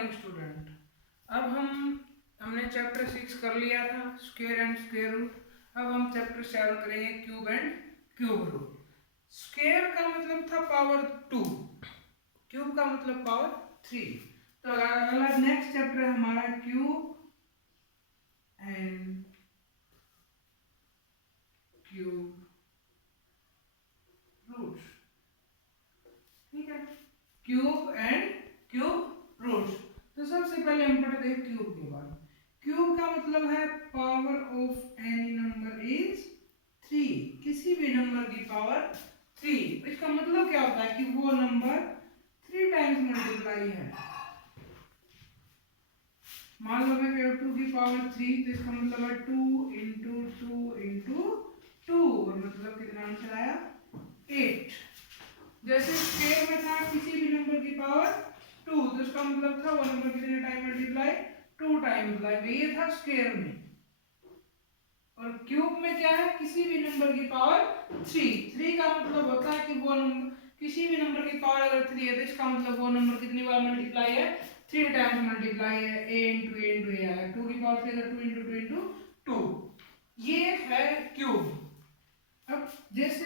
Morning student. अब हमने chapter 6 कर लिया था, स्क्वायर एंड स्क्वायर रूट। अब हम चैप्टर 7 करेंगे, cube and cube root. Square का मतलब था पावर 2, क्यूब का मतलब पावर 3। तो अगला नेक्स्ट चैप्टर हमारा क्यूब एंड क्यूब रूट। ठीक है, क्यूब एंड क्यूब रूट। तो सबसे पहले हम पढ़ते हैं क्यूब के बारे में। क्यूब का मतलब है power of any number is 3, किसी भी नंबर की पावर 3। इसका मतलब क्या होता है कि वो नंबर 3 टाइम्स मल्टीप्लाई है। मान लो मैं 2 की पावर 3, तो इसका मतलब है 2 इंटू 2 इंटू 2, और मतलब कितना आंसर आया 8। जैसे स्क्वायर में था किसी भी नंबर की पावर 2, तो इसका मतलब था वो नंबर कितने टाइम मल्टीप्लाई 2 टाइम मल्टीप्लाई, ये था स्क्वायर में। और क्यूब में क्या है, किसी भी नंबर की पावर 3 का मतलब होता है कि वो नंबर किसी भी नंबर की पावर अगर 3 है तो इसका मतलब वो नंबर कितनी बार मल्टीप्लाई है 3 टाइम्स मल्टीप्लाई है। a इंटू ए इंटू ए आया 2 की पावर 3 2 इंटू 2 इंटू 2, ये है क्यूब। अब जैसे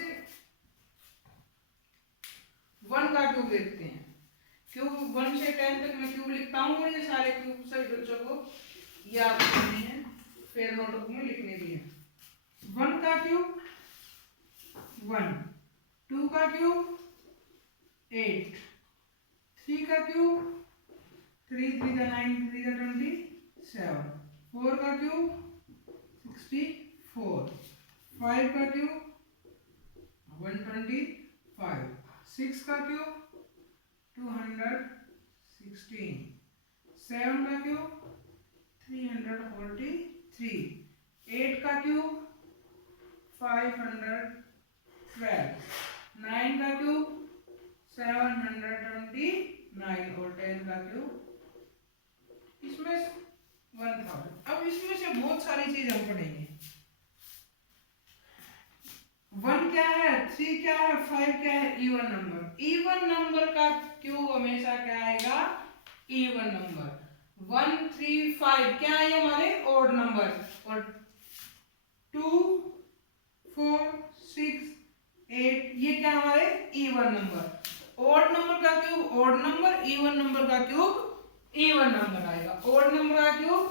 1 का क्यूब देखते हैं। क्यूब 1 से 10 तक मैं क्यूब लिखता हूँ, और ये सारे क्यूब सभी बच्चों को याद करने हैं, फिर नोटबुक में लिखने भी है। 1 का क्यूब 1, 2 का क्यूब 8, 3 का क्यूब 3 3 का 9 3 का 27, 4 का क्यूब 64, 5 का क्यूब 125, 6 का क्यूब 216, 7 का क्यूब 343, 8 का क्यूब 512, 9 का क्यूब 729, और 10 का क्यूब इसमें 1000। अब इसमें से बहुत सारी चीज हम पढ़ेंगे। 1 क्या है, 3 क्या है, 5 क्या है, इवन नंबर। इवन नंबर का क्यूब हमेशा क्या आएगा, इवन नंबर। 1 3 5 क्या है हमारे ऑड नंबर, और 2 4 6 8 ये क्या हमारे इवन नंबर। ऑड नंबर का cube odd number, even number का क्यूब इवन नंबर आएगा। ऑड नंबर का क्यूब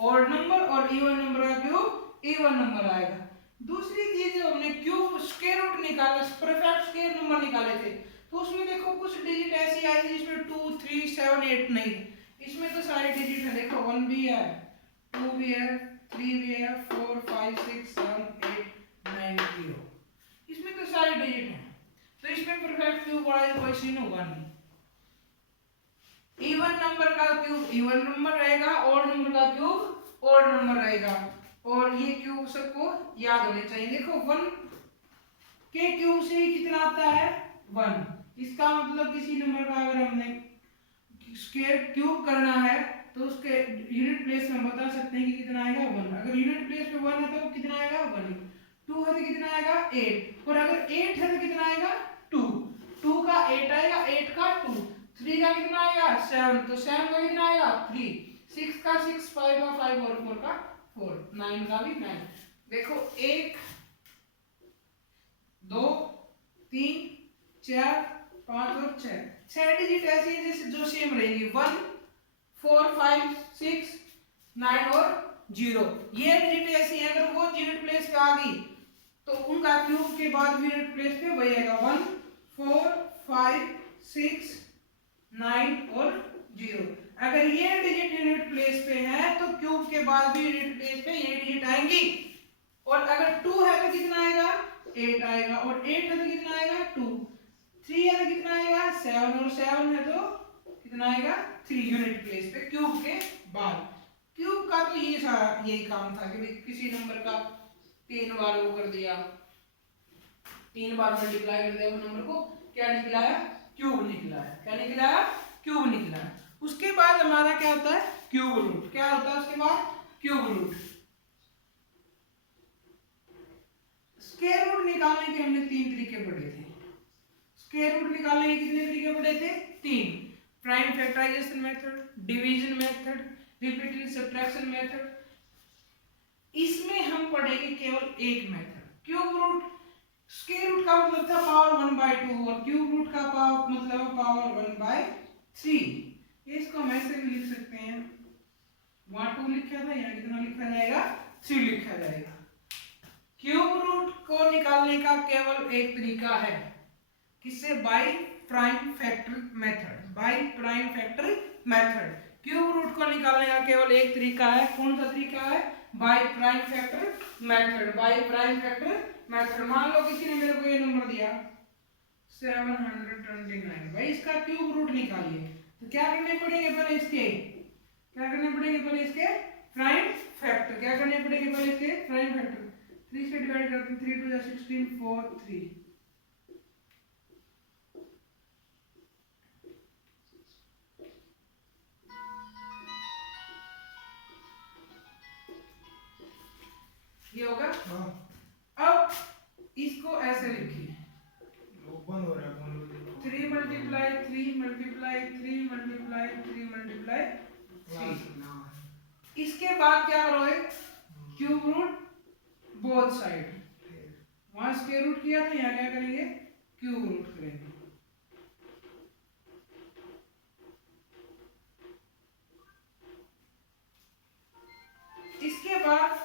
ऑड नंबर, और इवन नंबर का क्यूब इवन नंबर आएगा। दूसरी चीज जो हमने क्यूब स्क्वायर रूट निकाला, परफेक्ट स्क्वायर नंबर निकाले थे, तो उसमें देखो कुछ डिजिट ऐसी आई थी जिसमें 2 3 7 8 नहीं, इसमें तो सारे डिजिट है। देखो 1 भी है, 2 भी है, 3 भी है, 4 5 6 7 8 9 0, इसमें तो सारे डिजिट हैं। तो इसमें परफेक्ट क्यूब वाला कोई सीन होगा नहीं। इवन नंबर का क्यूब इवन नंबर रहेगा, ऑड नंबर का क्यूब ऑड नंबर रहेगा, और ये क्यूब सबको याद होने चाहिए। देखो 1 के क्यूब से ही कितना आता है 1, इसका मतलब किसी नंबर का अगर हमने स्क्वायर क्यूब करना है तो उसके यूनिट प्लेस में हम बता सकते हैं कि कितना आएगा 1। अगर यूनिट प्लेस पे 1 है तो कितना आएगा 1, 2 है तो कितना आएगा 8, और अगर 8 है तो कितना आएगा 2, 2 का 8 आएगा, 8 का 2, 3 का कितना आएगा 7, तो 7 का कितना आएगा 3, 6 का 6, 5 का 5, और 4 का 4, 9 का भी 9। देखो 1 2 3 4 5 और 6 डिजिट ऐसी है जैसे जो सेम रहेंगी, 1 4 5 6 9 और 0। ये डिजिट ऐसी है अगर वो यूनिट प्लेस पे आ गई तो उनका क्यूब के बाद यूनिट प्लेस पे वही आएगा 1 4 5 6 9 और 0। अगर ये डिजिट यूनिट प्लेस पे है तो क्यूब के बाद भी यूनिट प्लेस पे ये डिजिट आएंगी। और अगर 2 है तो कितना आएगा 8 आएगा, और 8 है तो कितना आएगा 2, 3 है तो कितना आएगा 7, और 7 है तो कितना आएगा 3 यूनिट प्लेस पे क्यूब के बाद। क्यूब का तो ये सारा यही काम था कि किसी नंबर का 3 बार वो कर दिया, 3 बार मल्टीप्लाई कर दिया, वो नंबर को क्या निकला है क्यूब निकला है। क्या निकला है क्यूब निकला है। उसके बाद हमारा क्या होता है क्यूब रूट। क्या होता है उसके बाद क्यूब रूट। स्क्वायर रूट निकालने के हमने 3 तरीके पढ़े थे। स्क्वायर रूट निकालने के कितने तरीके पढ़े थे 3। Prime factorization method, division method, repeated subtraction method. इसमें हम पढ़ेंगे केवल एक method, cube root. Square root का मतलब था पावर 1/2 और क्यूब रूट का पावर मतलब पावर 1/3। इसको हम ऐसे भी लिख सकते हैं, वहां 2 लिखा था, यहाँ कितना लिखा जाएगा, 3 लिखा जाएगा। क्यूब रूट को निकालने का केवल एक तरीका है, किससे? By prime factor method. By prime factor method cube root को निकालने का केवल एक तरीका है। कौन सा तरीका है? Bye prime factor method. By prime factor method. मान लो किसी ने मेरे को ये नंबर दिया 729, भाई इसका क्यूब रूट निकालिए, तो क्या करने पड़ेंगे? पहले इसके क्या करने पड़ेंगे? पहले इसके प्राइम फैक्टर। क्या करने पड़ेंगे? पहले इसके प्राइम फैक्टर। 3 से डिवाइड करते हैं, 3 2 16 4 3। ये होगा। अब इसको ऐसे लिखिए, 3 मल्टीप्लाई 3 मल्टीप्लाई 3 मल्टीप्लाई 3 मल्टीप्लाई 3। इसके बाद क्या करोगे? Cube root both side. वहां स्क्वायर रूट किया था, यहाँ क्या करेंगे? क्यूब रूट करेंगे। इसके बाद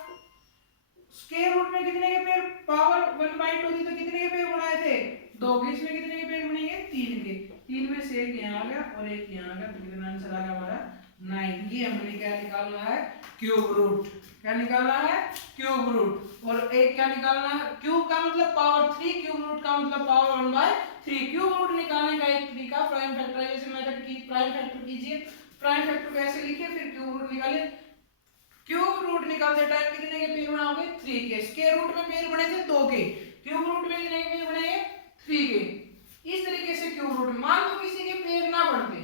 स्क्वायर रूट में कितने के पेड़? पावर 1/2 थी तो कितने के पेड़ बनाए थे? 2 के। इसमें कितने के पेड़ बनेंगे? 3 के। 3 में से एक यहाँ आ गया और एक यहाँ आ गया, तो कितना आंसर आ गया हमारा? 9। ये हमने क्या निकालना है? Cube root. क्या निकालना है? Cube root. और एक क्या निकालना है? क्यूब का मतलब पावर 3, क्यूब रूट का मतलब पावर 1/3। क्यूब रूट निकालने का एक तरीका प्राइम फैक्टराइजेशन मेथड की। प्राइम फैक्टर कीजिए, प्राइम फैक्टर को ऐसे लिखिए, फिर क्यूब रूट निकालिए। क्यूब रूट निकालते टाइम कितने के पेड़ बनाओगे? 3 के। स्क्वायर रूट में पेड़ बने थे 2 के, क्यूब रूट में कितने के पेड़ बनेंगे? 3 के। इस तरीके से क्यूब रूट। मान लो किसी के पेड़ ना बनते,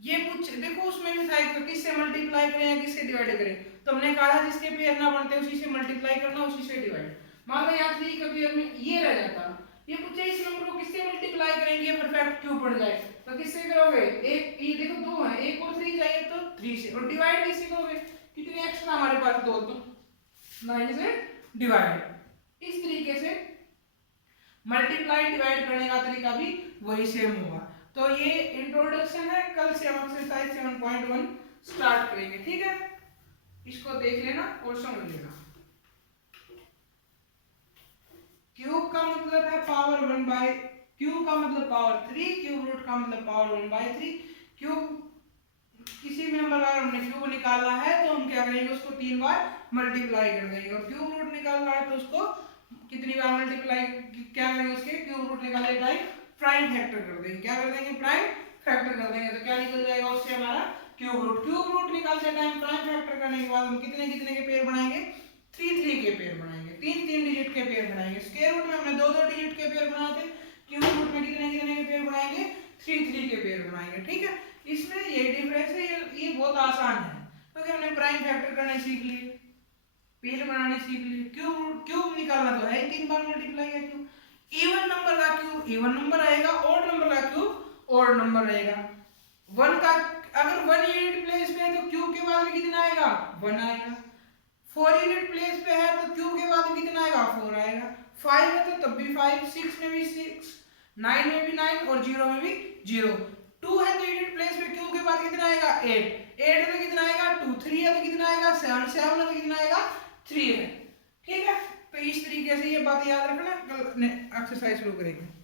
ये पूछ देखो उसमें भी था एक, किससे मल्टीप्लाई करें या किससे डिवाइड करें, तो हमने कहा जिसके पेड़ ना बनते उसी से मल्टीप्लाई करना, उसी से डिवाइड। मान लो यहाँ 3 के पेड़ में ये रह जाता, ये पूछे इस नंबर को किससे मल्टीप्लाई करेंगे परफेक्ट क्यूब बन जाए, तो किससे करोगे? एक, ये देखो 2 है, एक और 3 चाहिए तो 3 से। और डिवाइड किससे करोगे? कितने एक्स्ट्रा हमारे पास? 2, तो 9 से डिवाइड। इस तरीके से मल्टीप्लाई डिवाइड करने का तरीका भी वही सेम होगा। तो ये इंट्रोडक्शन है, कल से हम एक्सरसाइज 7.1 स्टार्ट करेंगे, ठीक है? इसको देख लेना और समझ लेना। क्यूब का मतलब है पावर 1/, क्यूब का मतलब पावर 3, क्यूब रूट का मतलब पावर 1/3। क्यूब किसी भी नंबर का हमने क्यूब निकालना है तो हम क्या करेंगे? उसको 3 बार मल्टीप्लाई कर देंगे। और क्यूब रूट निकालना है तो उसको कितनी बार मल्टीप्लाई क्या करेंगे? उसके क्यूब रूट निकालने टाइम प्राइम फैक्टर कर देंगे। क्या कर देंगे? प्राइम फैक्टर कर देंगे। तो क्या निकल जाएगा उससे? हमारा क्यूब रूट। क्यूब रूट निकालते टाइम प्राइम फैक्टर करने के बाद हम कितने कितने के पेयर बनाएंगे? 3 के पेयर बनाएंगे, 3 डिजिट के पेयर बनाएंगे। स्क्वायर रूट में हमने 2 डिजिट के पेयर बनाए थे, क्यूब रूट में कितने कितने के पेयर बनाएंगे? 3 के पेयर बनाएंगे, ठीक है? इसमें ये डिफरेंस है, ये बहुत आसान है क्योंकि हमने प्राइम फैक्टर करने सीख लिए, पेयर बनाने सीख लिए। क्यूब निकालना तो है 3 बार मल्टीप्लाई है क्यूब। इवन नंबर का क्यूब इवन नंबर रहेगा, ऑड नंबर का क्यूब ऑड नंबर रहेगा। 1 का अगर 1 यूनिट प्लेस पे है तो क्यूब के बाद में कितना आएगा? 1 आएगा। 4 यूनिट प्लेस पे है तो क्यूब के बाद में कितना आएगा? 4 आएगा। 5 है तो तब भी 5, 6 में भी 6, 9 में भी 9 और 0 में भी 0। 2 है तो यूनिट प्लेस पे क्यूब के बाद कितना आएगा? 8, 8 है तो कितना आएगा? 2, 3 है तो कितना आएगा? 7, 7 है तो कितना आएगा? 3 है, ठीक है? तो इस तरीके से ये बात याद रखना, कल एक्सरसाइज शुरू करेंगे।